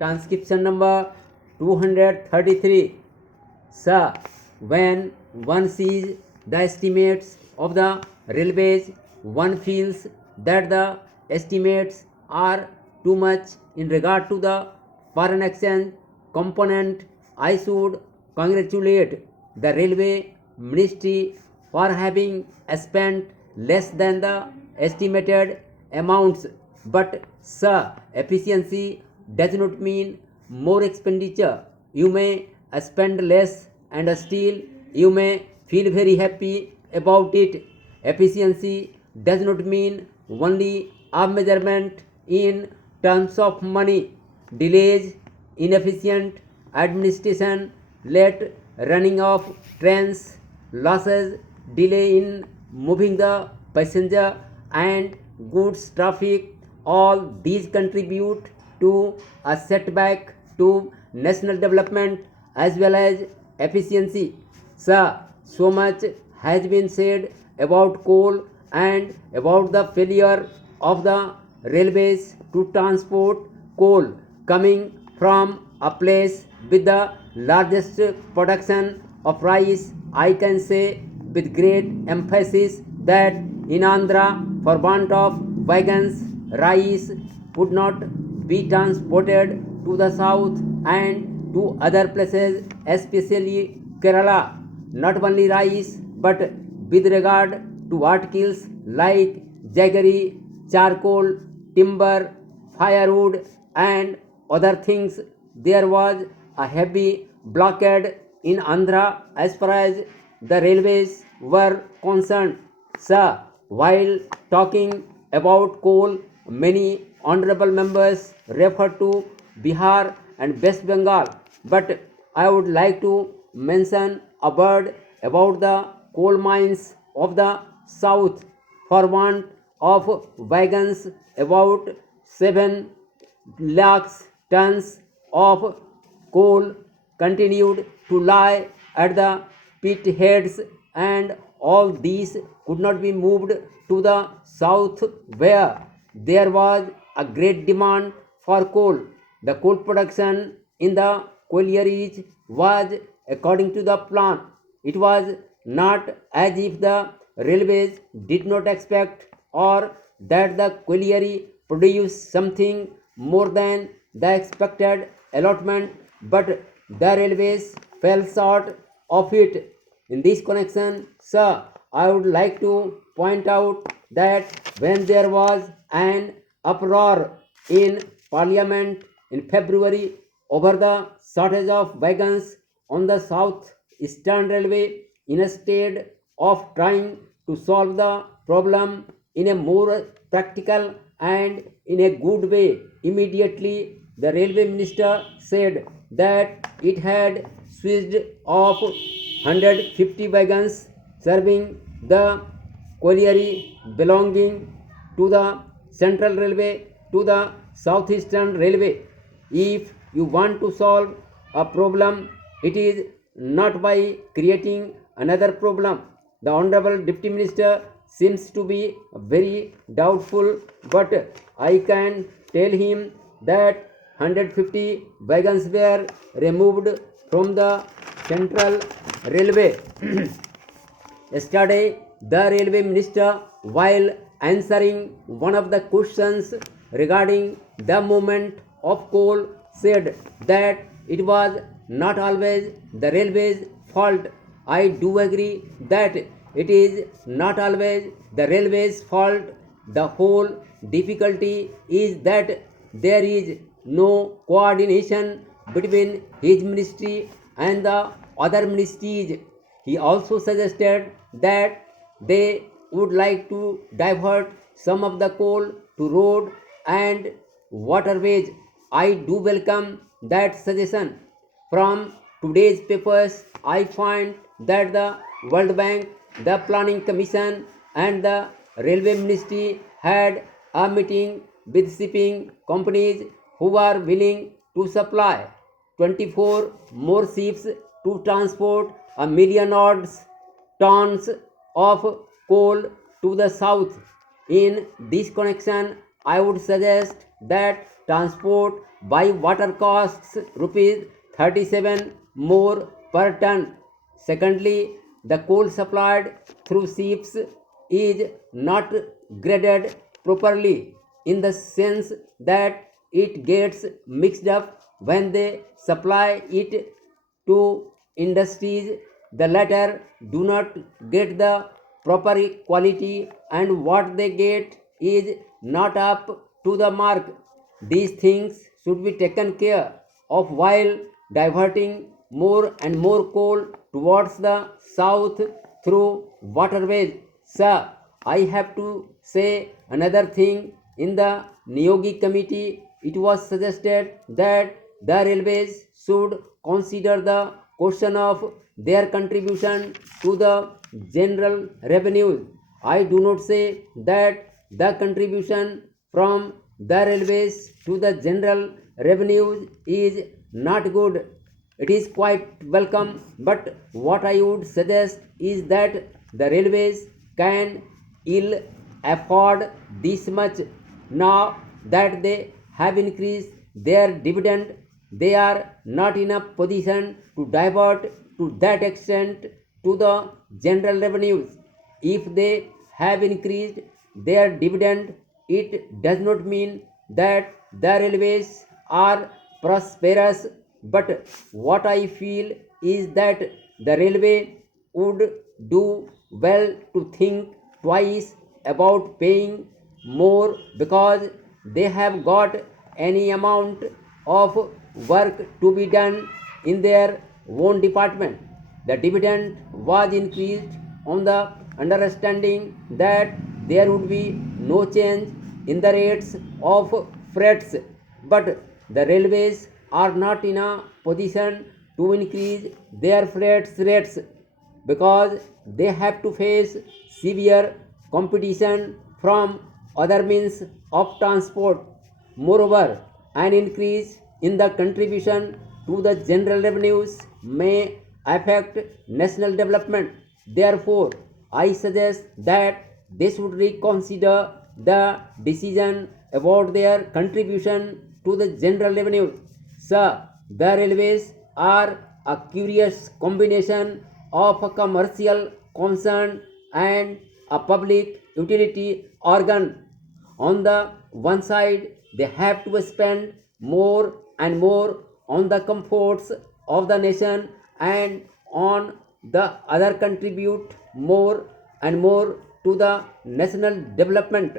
Transcription number 233. Sir, when one sees the estimates of the railways, one feels that the estimates are too much in regard to the foreign exchange component. I should congratulate the railway ministry for having spent less than the estimated amounts. But, sir, efficiency does not mean more expenditure. You may spend less and still you may feel very happy about it. Efficiency does not mean only a measurement in terms of money. Delays, inefficient administration, late running of trains, losses, delay in moving the passenger and goods traffic, all these contribute to a setback to national development as well as efficiency. Sir, so much has been said about coal and about the failure of the railways to transport coal coming from a place with the largest production of rice. I can say with great emphasis that in Andhra, for want of wagons, rice could not be transported to the south and to other places, especially Kerala. Not only rice, but with regard to articles like jaggery, charcoal, timber, firewood, and other things, there was a heavy blockade in Andhra as far as the railways were concerned. Sir, while talking about coal, many honorable members refer to Bihar and West Bengal, but I would like to mention a word about the coal mines of the south. For want of wagons, about 7 lakhs tons of coal continued to lie at the pit heads, and all these could not be moved to the south where there was a great demand for coal. The coal production in the collieries was according to the plan. It was not as if the railways did not expect or that the colliery produced something more than the expected allotment, but the railways fell short of it. In this connection, sir, I would like to point out that when there was an uproar in Parliament in February over the shortage of wagons on the South Eastern Railway, instead of trying to solve the problem in a more practical and in a good way, immediately the railway minister said that it had switched off 150 wagons serving the colliery belonging to the Central Railway to the Southeastern Railway. If you want to solve a problem, it is not by creating another problem. The Honorable Deputy Minister seems to be very doubtful, but I can tell him that 150 wagons were removed from the Central Railway. Yesterday, the Railway Minister, while answering one of the questions regarding the movement of coal, said that it was not always the railway's fault. I do agree that it is not always the railway's fault. The whole difficulty is that there is no coordination between his ministry and the other ministries. He also suggested that they would like to divert some of the coal to road and waterways. I do welcome that suggestion. From today's papers, I find that the World Bank, the Planning Commission, and the Railway Ministry had a meeting with shipping companies who are willing to supply 24 more ships to transport a million odd tons of coal to the south. In this connection, I would suggest that transport by water costs rupees 37 more per ton. Secondly, the coal supplied through ships is not graded properly in the sense that it gets mixed up when they supply it to industries. The latter do not get the proper quality, and what they get is not up to the mark. These things should be taken care of while diverting more and more coal towards the south through waterways. Sir, I have to say another thing. In the Niyogi committee, it was suggested that the railways should consider the question of their contribution to the general revenues. I do not say that the contribution from the railways to the general revenues is not good. It is quite welcome, but what I would suggest is that the railways can ill afford this much. Now that they have increased their dividend, they are not in a position to divert to that extent to the general revenues. If they have increased their dividend, it does not mean that the railways are prosperous. But what I feel is that the railway would do well to think twice about paying more, because they have got any amount of work to be done in their own department. The dividend was increased on the understanding that there would be no change in the rates of freights, but the railways are not in a position to increase their freight rates because they have to face severe competition from other means of transport. Moreover, an increase in the contribution to the general revenues may affect national development. Therefore, I suggest that they should reconsider the decision about their contribution to the general revenue. Sir, the railways are a curious combination of a commercial concern and a public utility organ. On the one side, they have to spend more and more on the comforts of the nation, and on the other contribute more and more to the national development.